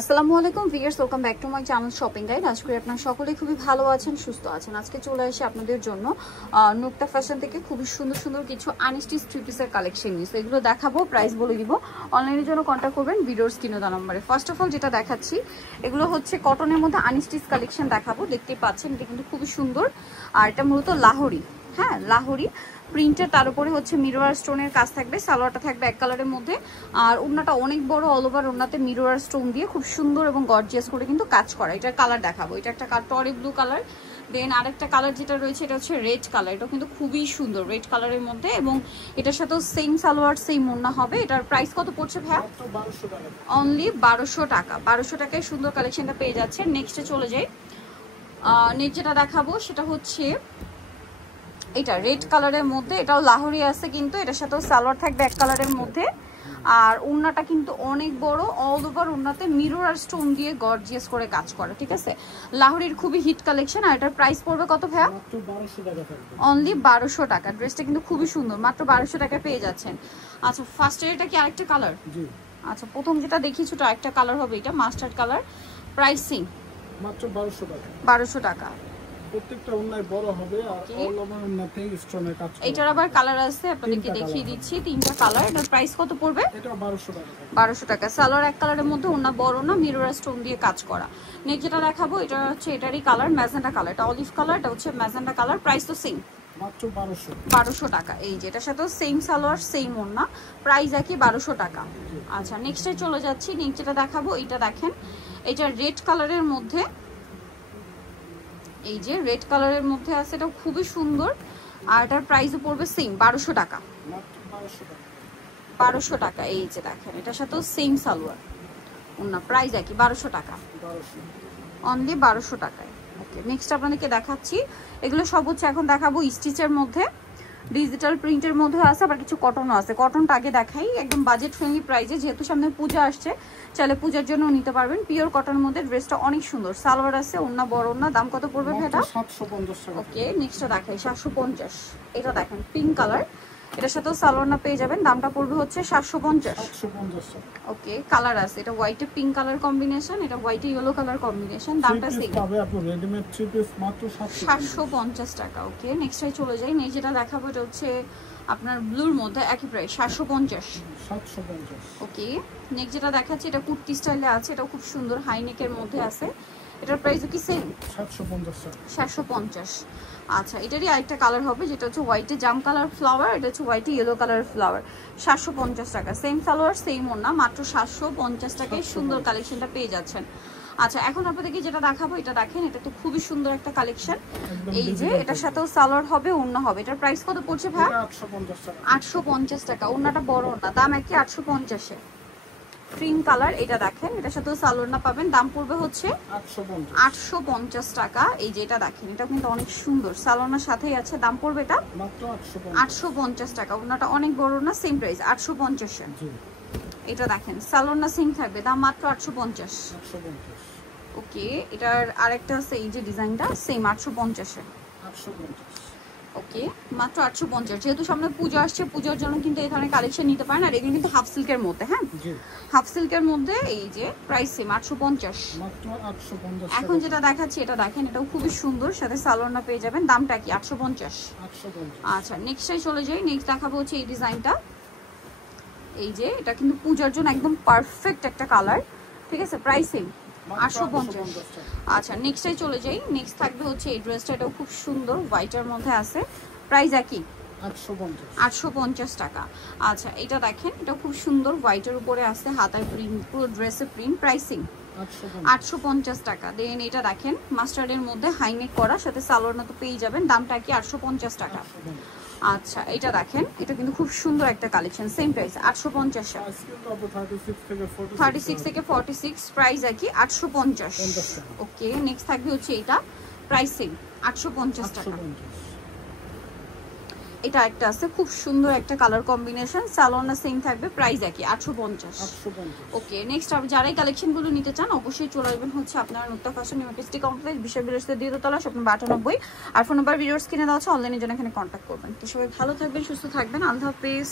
আসসালামু আলাইকুম viewers, welcome back to my channel shopping guide. আশা করি আপনারা সকলেই খুবই ভালো আছেন, সুস্থ আছেন। আজকে চলে আসি আপনাদের জন্য নুক্তা ফ্যাশন থেকে খুবই সুন্দর সুন্দর কিছু আনস্টিচ থ্রি পিসের কালেকশন নিয়ে এগুলো দেখাবো, প্রাইস বলে দিব। অনলাইনের জন্য কন্ট্যাক্ট করবেন ভিডিওর স্ক্রিনে দেওয়া নম্বরে। ফার্স্ট অফ অল যেটা দেখাচ্ছি, এগুলো হচ্ছে কটনের মধ্যে আনস্টিচ কালেকশন দেখাবো। দেখতেই পাচ্ছেন এটা কিন্তু খুবই সুন্দর, আর এটা মূলত লাহোরি, হ্যাঁ লাহোরি প্রিন্টের, তার উপরে হচ্ছে মিরর স্টোনের কাজ থাকবে। সালোয়ারটা থাকবে এক কালারের মধ্যে, আর ওড়নাটা অনেক বড়, অল ওভার ওড়নাতে মিরর স্টোন দিয়ে খুব সুন্দর এবং গর্জিয়াস করে কিন্তু কাজ করা। এটার কালার দেখাবো, এটা একটা টরি ব্লু কালার। দেন আরেকটা কালার যেটা রয়েছে এটা হচ্ছে রেড কালার। এটা কিন্তু খুবই সুন্দর রেড কালারের মধ্যে, এবং এটার সাথেও সেম সালোয়ার সেম ওড়না হবে। এটার প্রাইস কত পড়ছে ভাইয়া? অনলি 1200 টাকা। 1200 টাকায় সুন্দর কালেকশনটা পেয়ে যাচ্ছে। নেক্সটে চলে যাই। নেক্সট যেটা দেখাবো সেটা হচ্ছে এটা রেড কালারের মধ্যে, এটাও লাহোরি আছে কিন্তু এটার সাথেও সালোয়ার থাকবে এক কালারের মধ্যে, আর ওড়নাটা কিন্তু অনেক বড়, অল ওভার ওড়নাতে মিরর আর স্টোন দিয়ে গর্জিয়াস করে কাজ করা। ঠিক আছে, লাহোরির খুবই হিট কালেকশন। আর এটার প্রাইস পড়বে কত ভাইয়া? অনলি 1200 টাকা। ড্রেসটা কিন্তু খুবই সুন্দর, মাত্র 1200 টাকা পেয়ে যাচ্ছেন। আচ্ছা, ফার্স্টের এটা কি আরেকটা কালার? আচ্ছা, প্রথম যেটা দেখিয়েছি ওটা আরেকটা কালার হবে, এটা মাস্টার্ড কালার। প্রাইসিং মাত্র 1200 টাকা। 1200 টাকা। প্রত্যেকটা ওন্নায় বড় হবে, আর অল ওভার ওন্নাতে স্টোনের কাজ করা। এটার আবার কালার আছে, আপনাদেরকে দেখিয়ে দিচ্ছি তিনটা কালার। এটার প্রাইস কত পড়বে? এটা 1200 টাকা। 1200 টাকা। সালোয়ার এক কালারের মধ্যে, ওন্না বড় না, মিরর স্টোন দিয়ে কাজ করা। নেক্সট যেটা দেখাবো এটা হচ্ছে এটারই কালার ম্যাজেন্টা কালার। এটা অলিভ কালার, এটা হচ্ছে ম্যাজেন্টা কালার। প্রাইস তো সেম, মাত্র 1200। 1200 টাকা। এই যে এটার সাথেও সেম সালোয়ার সেম ওন্না, প্রাইস একই 1200 টাকা। আচ্ছা, নেক্সটে চলে যাচ্ছি। নেক্সট যেটা দেখাবো এটা দেখেন, এটা রেড কালারের মধ্যে, এই যে রেড কালারের মধ্যে আছে, এটা খুবই সুন্দর। আর এটার প্রাইসও পড়বে সেম 1200 টাকা। 1200 টাকা। এই যে দেখেন এটার সাথেও সেম সালোয়ার ওন্না, প্রাইস একই 1200 টাকা। অনলি 1200 টাকায়। ওকে, নেক্সট আপনাদেরকে দেখাচ্ছি। এগুলো সব হচ্ছে এখন দেখাবো স্টিচের মধ্যে, ডিজিটাল প্রিন্টের মধ্যে আছে, আবার কিছু কটনও আছে। কটনটা আগে দেখাই, একদম বাজেট ফ্রেন্ডলি প্রাইসে, যেহেতু সামনে পূজা আসছে, চাইলে পূজার জন্য নিতে পারবেন। পিওর কটনের মধ্যে ড্রেসটা অনেক সুন্দর, সালোয়ার আছে, ওন্না বড় ওন্না। দাম কত পড়বে এটা? 750 টাকা। ওকে, নেক্সটটা দেখাই 750। এটা দেখেন পিঙ্ক কালার, এটার সাথেও সালোয়ার না পেয়ে যাবেন। দামটা পড়বে হচ্ছে 750। ওকে, কালার আছে, এটা হোয়াইটে পিঙ্ক কালার কম্বিনেশন, এটা হোয়াইটে ইয়েলো কালার কম্বিনেশন। দামটা সেম পাবে আপনি রেডিমেড থ্রি পিস মাত্র 750 টাকা। ওকে, নেক্সটে চলে যাই। নেক্সট যেটা দেখাবো এটা হচ্ছে আপনার ব্লুর মধ্যে, একই প্রাইস 750। ওকে, নেক্সট যেটা দেখাচ্ছি এটা কুর্তি স্টাইলে আছে, এটা খুব সুন্দর, হাই নেকের মধ্যে আছে। এটার প্রাইসও কি সেম 750। আচ্ছা, এটারই আরেকটা কালার হবে যেটা হচ্ছে হোয়াইটে জাম কালার ফ্লাওয়ার, এটা হচ্ছে হোয়াইটে ইয়েলো কালার ফ্লাওয়ার। 750 টাকা। সেম সালোয়ার সেম ওন্না, মাত্র 750 টাকায় সুন্দর কালেকশনটা পেয়ে যাচ্ছেন। আচ্ছা, এখন আপনাদেরকে যেটা দেখাবো এটা দেখেন, এটা তো খুবই সুন্দর একটা কালেকশন। এই যে এটার সাথেও সালোয়ার হবে, ওন্না হবে। এটার প্রাইস কত পড়ছে ভাই? 850 টাকা। ওন্নাটা বড় ওন্না, দাম একই 850-এ। ক্রিম কালার, এটা দেখেন এটার সাথেও সালোয়ার না পাবেন। দাম পড়বে হচ্ছে 850 টাকা। এই যে এটা দেখেন, এটা কিন্তু অনেক সুন্দর, সালোয়ারের সাথেই আছে। দাম পড়বে এটা মাত্র 850 টাকা। ওন্নাটা অনেক বড় না, সেম প্রাইস 850-এ। এটা দেখেন সালোয়ার না সেম থাকবে, দাম মাত্র 850। ওকে, এটার আরেকটা আছে, এই যে ডিজাইনটা সেম 850-এ। ওকে, মাত্র 850। যেহেতু সামনে পূজা আসছে, পূজার জন্য কিন্তু এই ধরনের কালেকশন নিতে পারেন। আর এগুলো কিন্তু হাফ সিল্কের মধ্যে, হ্যাঁ হাফ সিল্কের মধ্যে। এই যে প্রাইস সেম 850। এখন যেটা দেখাচ্ছি এটা দেখেন, এটাও খুবই সুন্দর, সাথে সালোয়ার না পেয়ে যাবেন। দামটা কি 850। আচ্ছা, নেক্সটে চলে যাই। নেক্সট দেখাবো হচ্ছে এই ডিজাইনটা। এই যে এটা কিন্তু পূজার জন্য একদম পারফেক্ট একটা কালার। ঠিক আছে, প্রাইস সেম 850। আচ্ছা, নেক্সটে চলে যাই। নেক্সট থাকবে হচ্ছে এই ড্রেসটা, এটাও খুব সুন্দর, হোয়াইটের মধ্যে আছে। প্রাইস একই 850 টাকা। আচ্ছা, এটা দেখেন, এটা খুব সুন্দর, হোয়াইটের উপরে আছে, হাতার প্রিন্ট, পুরো ড্রেসে প্রিন্ট। প্রাইসিং 850 টাকা। দেন এটা দেখেন মাস্টার্ডের মধ্যে হাইনেক করা, সাথে সালোয়ার না তো পেয়ে যাবেন। দামটা কি 850 টাকা। আচ্ছা, এটা দেখেন, এটা কিন্তু খুব সুন্দর একটা কালেকশন, সেম প্রাইস 850। 36 থেকে 46, প্রাইস একই 850। ওকে, নেক্সট থাকবে হচ্ছে এটা, প্রাইস সেম 850 টাকা। এটা একটা আছে খুব সুন্দর একটা কালার কম্বিনেশন, সালোয়ার না সেম থাকবে, প্রাইস একই 850। ওকে, নেক্সট আপনি যারাই কালেকশনগুলো নিতে চান অবশ্যই চলে আসবেন হচ্ছে আপনার নুক্তা ফ্যাশন ইউনিভার্সিটি কমপ্লেক্স, বিশ্ববিদ্যালয়ের দ্বিতীয়তলা, স্বপ্ন 92। আর ফোন নাম্বার ভিডিওস কিনে দেওয়া আছে, অনলাইনের জন্য এখানে কন্ট্যাক্ট করবেন। তো সবাই ভালো থাকবেন, সুস্থ থাকবেন, আল্লাহ হাফেজ।